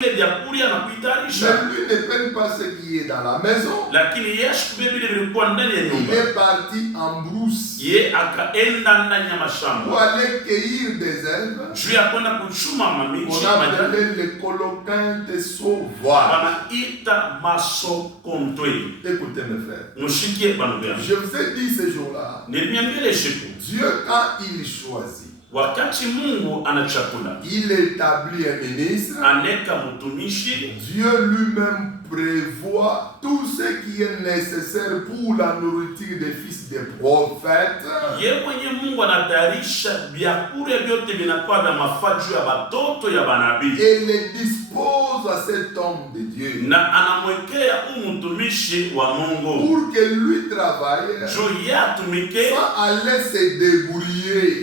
Mais lui ne prenne pas ce qui est dans la maison. Il est parti en brousse pour aller cueillir des herbes. On appelait les colloquantes sauvages. Écoutez mes frères, je vous ai dit ce jour-là, Dieu quand il choisit, il établit un ministre. Dieu lui-même prévoit tout ce qui est nécessaire pour la nourriture des fils des prophètes. Et les dispose à cet homme de Dieu pour que lui travaille sans aller se débrouiller.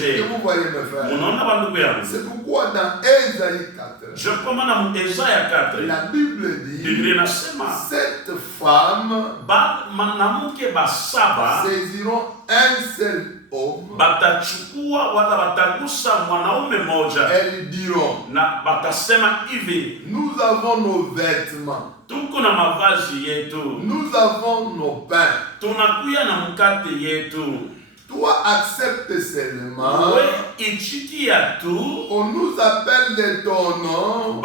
Et vous voyez mes frères, c'est pourquoi dans Ésaïe 4, la Bible dit, cette femme saisiront un seul homme. Elles diront, nous avons nos vêtements, nous avons nos pains. Toi accepte seulement. On nous appelle de ton nom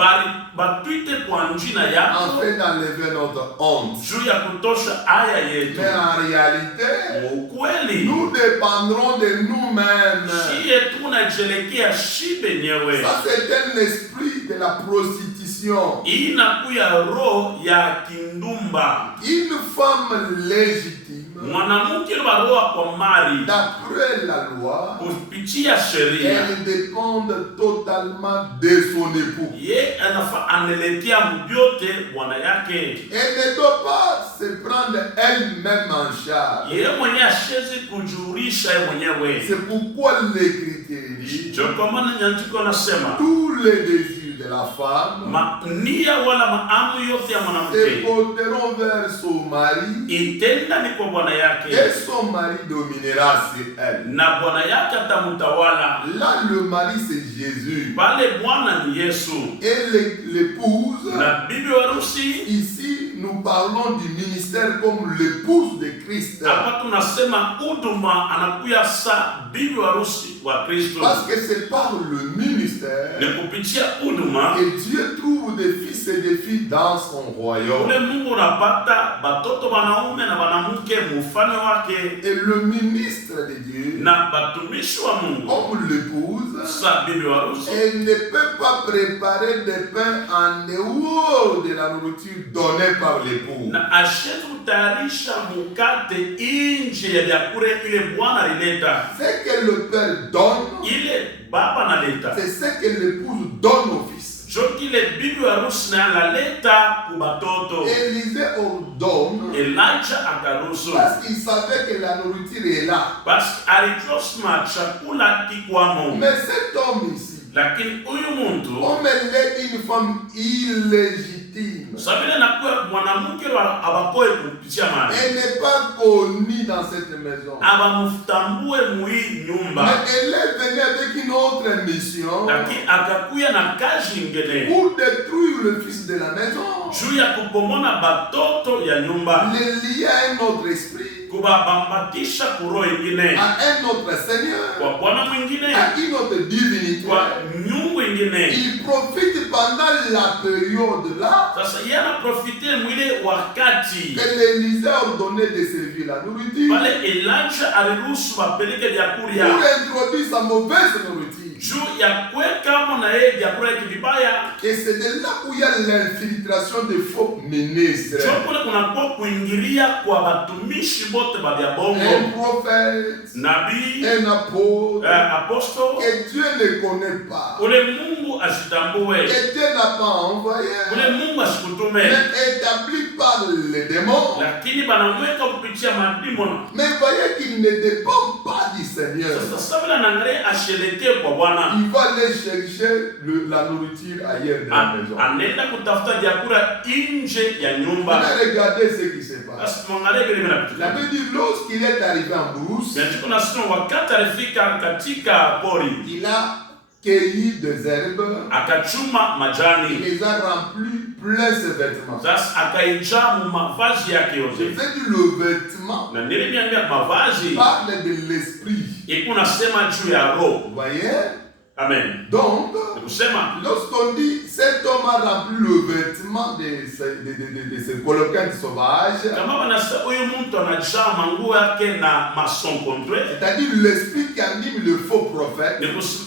afin d'enlever notre honte. Mais en réalité, nous dépendrons de nous-mêmes. Ça c'est un esprit de la prostitution. Une femme légitime, d'après la loi, elle dépend totalement de son époux. Elle ne doit pas se prendre elle-même en charge. C'est pourquoi l'Écriture dit, tous les désirs de la femme se porteront vers son mari et son mari dominera sur elle. Là le mari c'est Jésus et l'épouse. Ici nous parlons du ministère comme l'épouse de Christ. Parce que c'est par le ministère que Dieu trouve des fils et des filles dans son royaume. Et le ministre de Dieu, comme l'épouse, elle ne peut pas préparer des pains en dehors de la nourriture donnée par l'époux. Ce que le père donne, c'est ce que l'épouse donne au fils. Élisée ordonne parce qu'il savait que la nourriture est là. Mais cet homme ici, comme elle est une femme illégitime, elle n'est pas connue dans cette maison. Mais elle est venue avec une autre mission pour détruire le fils de la maison. Les lier à un autre esprit, à un autre Seigneur, à une autre divinité. Il profite pendant la période là que l'Élisée a ordonné de servir la nourriture pour introduire sa mauvaise nourriture. Et c'est de là où il y a l'infiltration des faux ministres. Un prophète, un apôtre, que Dieu ne connaît pas, que Dieu n'a pas envoyé, mais établi par les démons. Mais voyez qu'il ne dépend pas du Seigneur. Il va aller chercher la nourriture ailleurs de la maison. Regardez ce qui se passe. La Bible dit lorsqu'il est arrivé en brousse, il a cueilli des herbes, akachuma majani, il les a remplis plein ses vêtements. sasa akaijaa mavazi yake Je yote. veux dire le vêtement Na niliniambia mavazi parle de l'esprit. iko nasema juu ya roho. Vous voyez? Amen. Donc, Nikusema lorsqu'on dit cet homme a rempli le vêtement de ses coloquants sauvages, kama wanasema huyu mtu anajaa manguo yake na masonkontwe, c'est-à-dire l'esprit qui anime le faux prophète,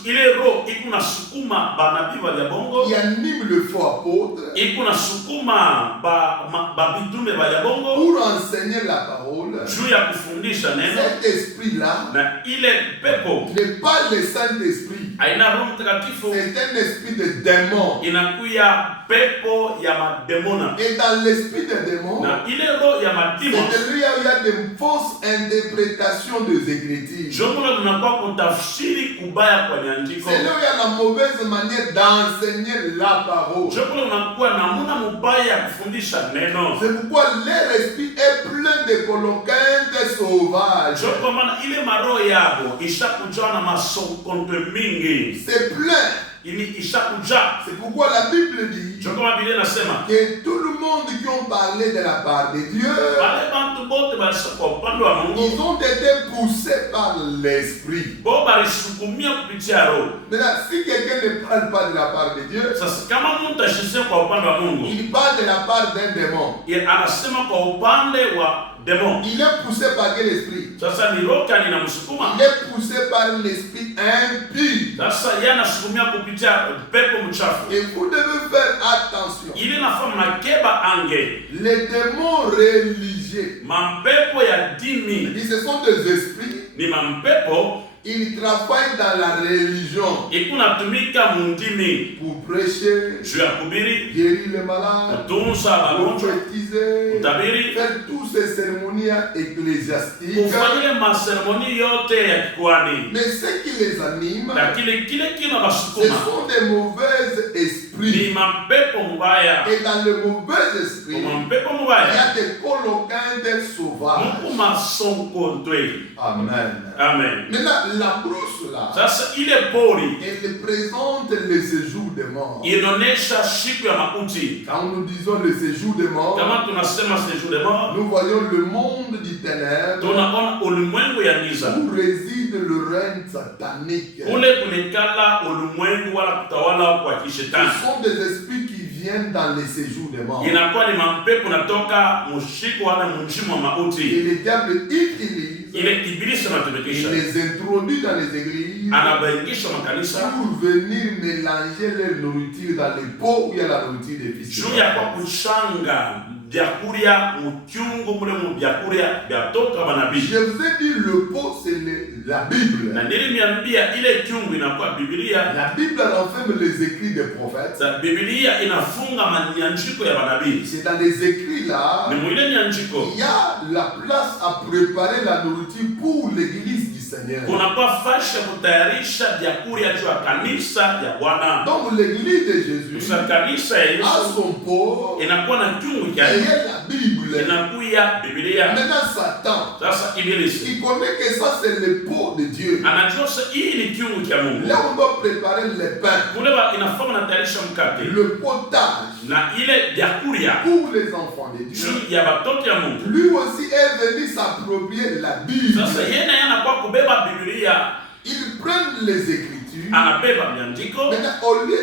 ile roho iko nasukuma banabii ba bongo, qui anime le faux apôtre, iko nasukuma ba bitume ba bongo pour enseigner la parole. juu ya kufundisha neno. Cet esprit-là Na ile pepo n'est pas le Saint-Esprit. aina Roho Mtakatifu, C'est un esprit de démon. inakuya pepo ya mademona. Et dans l'esprit des démons, Na ile roho ya madimo c'est là où il y a des fausses interprétations des Écritures. jomona tunakuwa kutafsiri kubaya kwa nyandiko. C'est là où il y a la mauvaise manière d'enseigner la parole. Jomona unakuwa namuna mubaya ya kufundisha neno. C'est pourquoi leur esprit est plein de coloquintes sauvages. Joko maana ile maroho yabo ishakuja na masonkontwe mingi. C'est plein. Ishakuja. C'est pourquoi la Bible dit Joko Biblia nasema que tout le monde qui ont parlé de la part de Dieu, wale bantu bote balishakwa upande wa Mungu, ils ont été poussés par l'esprit. bo balisukumia kupitia roho. Maintenant, si quelqu'un ne parle pas de la part de Dieu, Sasa kama mtu ashise kwa upande wa Mungu, il parle de la part d'un démon. anasema kwa upande wa démon. Il est poussé par quel esprit? Sasa ni roho kani inamsukuma. Il est poussé par l'esprit impur. Sasa yeye anasukumia kupitia pepo mchafu. Et vous devez faire attention. Ile nafaa makeba ange. Les démons religieux, Mampepo ya dini ce sont des esprits. ni mampepo Ils travaillent dans la religion ikunatumika mundimi pour prêcher, juu ya kubiri, guérir les malades, kutunza wagonjwa, prophétiser, kutabiri, faire toutes ces cérémonies ecclésiastiques. kufanya maseremoni yote ya kikwani. Mais ce qui les anime, Na kile kina ce basukuma sont des mauvais ni esprits. mampepo mbaya. Et dans le mauvais esprit, Kwa mampepo il y mbaya a des coloquintes sauvages. Mungu masonkontwe. Amen. Amen. Maintenant, la brousse là, Sasa ile pori elle présente le séjour des morts. inaonesha siku ya mauti. Quand nous disons le séjour des morts, Kama tunasema séjour de mort, nous voyons le monde du ténèbre tunaona ulimwengu ya giza. où réside le règne satanique. Kule kulikala ulimwengu wala kutawala kwa Ce kishetani. sont des esprits qui viennent dans les séjours des morts. Inakuwa ni mampepo natoka mushiko wala mjimu wa Et mauti. le diable utilise, Ile ibilisi il anatumikisha, les introduit dans les églises anabaingisha makanisa pour venir mélanger leur nourriture dans les pots où il y a la nourriture des fils. juu ya kwa kuchanga vyakuria mukyungu mule mu vyakuria vyatoka manabii. Je vous ai dit, le pot, c'est la Bible. Na nilimiambia ile kyungu inakuwa Biblia. La Bible renferme les écrits des prophètes. Sa Biblia inafunga manyanjiko ya manabii. C'est dans les écrits là, Ni mwile nyanjiko il y a la place à préparer la nourriture pour l'église du Seigneur. kunakuwa fashi ya kutayarisha vyakuria juu ya kanisa ya Bwana. Donc l'église de Jésus Sa kanisa ya a Yesu son pot inakuwa na kyungu et kyake, il y a la Bible. inakuya Biblia. Maintenant Satan, Sasa ibilisi il connaît que ça c'est le pot de Dieu. anajua sasa hii ni kyungu kya Mungu. Là on doit préparer les pains, Kule inafaa natayarisha mkate le potage na ile vyakuria pour les enfants de Dieu. juu ya watoto ya Mungu. Lui aussi est venu s'approprier de la Bible. Sasa yeye naye anakuwa kubeba Biblia, Ils prennent les Écritures. anabeba miandiko Maintenant, au lieu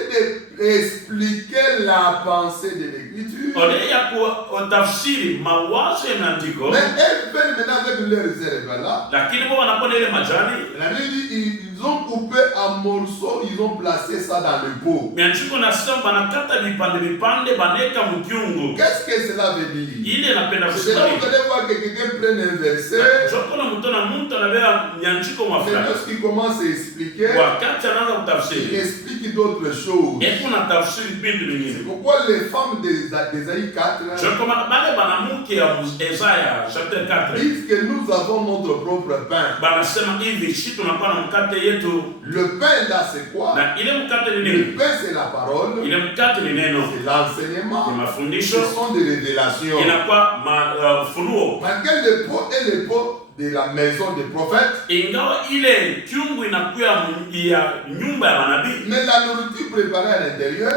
d'expliquer la pensée de l'Écriture, ole ya kutafsiri mawazo ya miandiko, mais elles viennent maintenant avec leurs herbes là. lakini wao wanakuwa na ile majani La Bible dit, ils ont coupé en morceaux, ils ont placé ça dans le pot. miandiko nasema banakata vipande vipande baneka mkyungu. Qu'est-ce que cela veut dire? Ile inapenda C'est là kusema où vous allez voir que quelqu'un prenne un verset, jokona mtu na mtu anabeba miandiko mais mafulani, lorsqu'il commence à expliquer, wakati anaanza il kutafsiri explique d'autres choses. eko na tafsiri vitu C'est vingine. pourquoi les femmes d'Ésaïe 4 Jokoma bale banamuke ya Isaya chapitre 4 disent que nous avons notre propre pain. banasema hivi, shi tunakuwa na mkate yetu. Le pain là, c'est quoi? Na ile mkate ni Le nini? pain, c'est la parole, Ile mkate ni neno, c'est l'enseignement, ni ce mafundisho, sont des révélations. inakuwa ufunuo. Malgré le pot et le pot de la maison des prophètes. Mais la nourriture préparée à l'intérieur